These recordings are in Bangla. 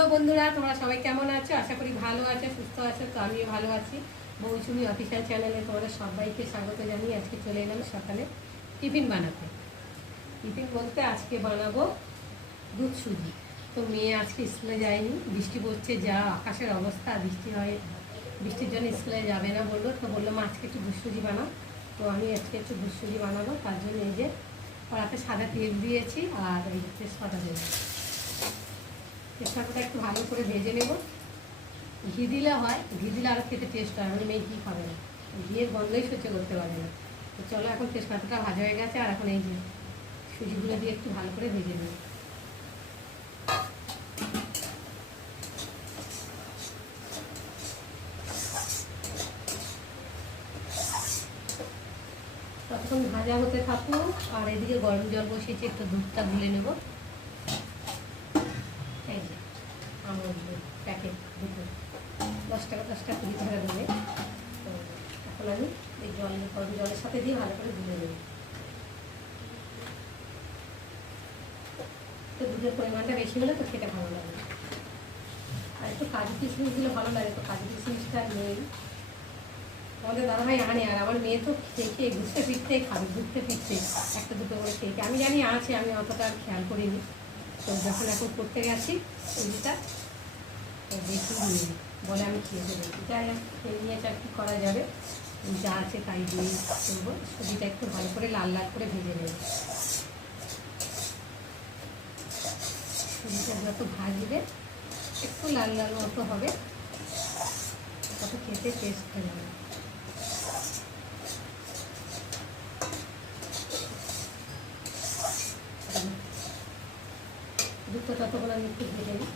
হ্যালো বন্ধুরা, তোমরা সবাই কেমন আছো? আশা করি ভালো আছো, সুস্থ আছো। তো আমিও ভালো আছি। মৌসুমি অফিসিয়াল চ্যানেলে তোমাদের সবাইকে স্বাগত জানিয়ে আজকে চলে এলাম সকালে টিফিন বানাতে। টিফিন বলতে আজকে বানাবো দুধ সুজি। তো মেয়ে আজকে স্কুলে যায়নি, বৃষ্টি পড়ছে, যা আকাশের অবস্থা, বৃষ্টির জন্য স্কুলে যাবে না বললো। তো বললো মা আজকে একটু দুধ সুজি বানাও। তো আমি আজকে একটু দুধ সুজি বানাবো, তার জন্য এই যে কড়াতে সাদা তেল দিয়েছি আর এই তেজপাতা দেবো। তেজপাতাটা একটু ভালো করে ভেজে নেব। ঘি দিলে হয়, ঘি দিলে আরও খেতে টেস্ট হয়। মানে মেয়ে ঘি খাবে না, ঘিয়ের গন্ধই সহ্য করতে পারে না। তো চলো, এখন তেজপাতাটা ভাজা হয়ে গেছে, আর এখন এই যে সুজিগুলো দিয়ে একটু ভালো করে ভেজে নেব। ততক্ষণ ভাজা হতে থাকুক, আর এদিকে গরম জল বসিয়েছি, একটু দুধটা গুলে নেব। এই যে আমার প্যাকেট দুটো 10 টাকা 10 টাকা 20 টাকা দেবে। তো এখন আমি এই গরম জলের সাথে দিয়ে ভালো করে গুলে নেব। তো দুধের পরিমাণটা বেশি হলে তো খেতে ভালো লাগে। আর একটু কাজু কিশমিশ দিলে ভালো লাগে, তো কাজু কিশমিশটা নেই। আমাদের দাদাভাই আনে, আর আমার মেয়ে তো খেয়ে ঘুরতে ফিরতে খাবে, ঘুরতে ফিরতে একটা দুটো করে খেয়ে। আমি জানি আছে, আমি অতটা আর খেয়াল করিনি। তো যখন এখন করতে গেছি সুজিটা দেখি নিয়ে বলে আমি খেয়ে দেবো, এটা খেয়ে নিয়েছে। আর কি করা যাবে, যা আছে তাই দিয়ে করবো। সুজিটা একটু ভালো করে লাল লাল করে ভেজে নেব। সুজিটা যত ভাজবে একটু লাল লাল মতো হবে, তত খেতে টেস্ট হবে। দুধটা ততক্ষণ আমি একটু ভেজে নিই।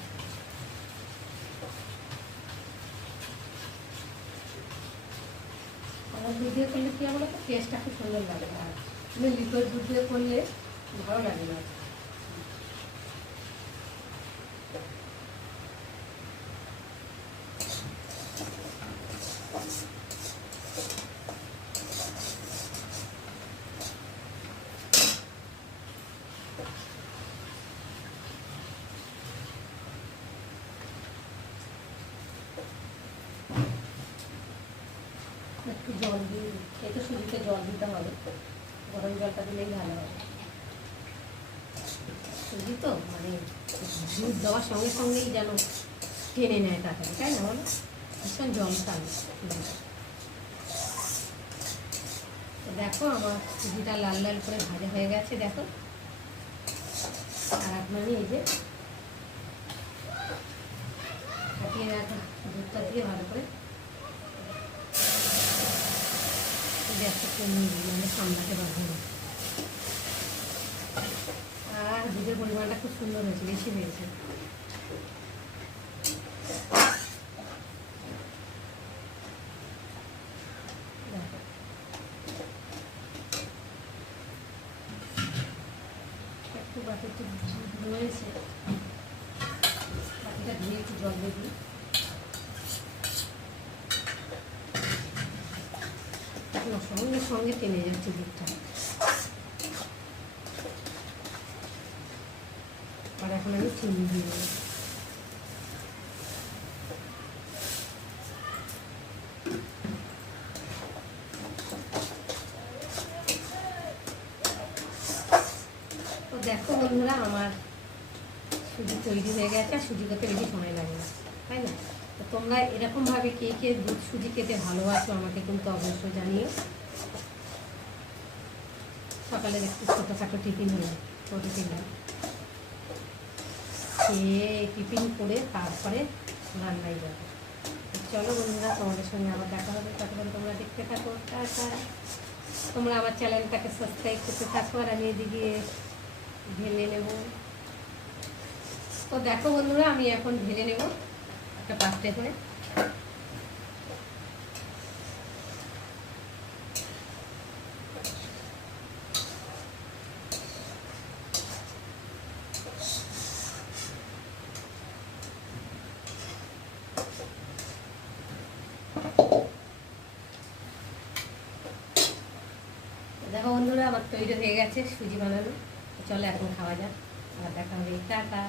আমার দুধ দিয়ে করলে কী হবে, টেস্টটা খুব সুন্দর লাগে। আর তুমি লিকুইড দুধ দিয়ে করলে ভালো লাগে না। একটু জল দিয়ে এটা সুজিতে জল দিতে হবে, গরম জলটা দিলেই ভালো হবে। সুজি তো মানে দুধ দেওয়ার সঙ্গে সঙ্গেই যেন টেনে নেয় তাড়াতাড়ি, তাই না বলো? ভীষণ জল টানে। দেখো আমার সুজিটা লাল লাল করে ভাজা হয়ে গেছে, দেখো। আর আপনার এই যে ফাটিয়ে রাখা দুধটা দিয়ে ভালো করে গ্যাসটা কমিয়ে দিই, মানে সামলাতে পারবো না। আর দুধের পরিমাণটা খুব সুন্দর হয়েছে, বেশি হয়েছে। একটু বাটিতে দুধ রয়েছে, বাটিটা ধুয়ে একটু জল দিয়ে দিই। সঙ্গে সঙ্গে টেনে যাচ্ছে দুধটা। আর এখন আমি চিনি দিয়ে দেবো। তো দেখো বন্ধুরা, আমার সুজি তৈরি হয়ে গেছে। আর সুজি করতে বেশি সময় লাগে না, তাই না? তো তোমরা এরকমভাবে কে কে দুধ সুজি খেতে ভালোবাসো আমাকে কিন্তু অবশ্যই জানিও। সকালের একটু ছোটোখাটো টিফিন হলো, ছোটো টিফিন খেয়ে টিফিন করে তারপরে রান্নায় যাবে। চলো বন্ধুরা, তোমাদের সঙ্গে আবার দেখা হবে, ততক্ষণ তোমরা দেখতে থাকো। তোমরা আমার চ্যানেলটাকে সাবস্ক্রাইব করতে থাকো, আর আমি এদিকে ঢেলে নেব। তো দেখো বন্ধুরা, আমি এখন ঢেলে নেব একটা পাত্রে করে। দেখো বন্ধুরা, আমার তৈরি হয়ে গেছে সুজি বানানো। চলো এখন খাওয়া যাক, আবার দেখা হবে। টাটা।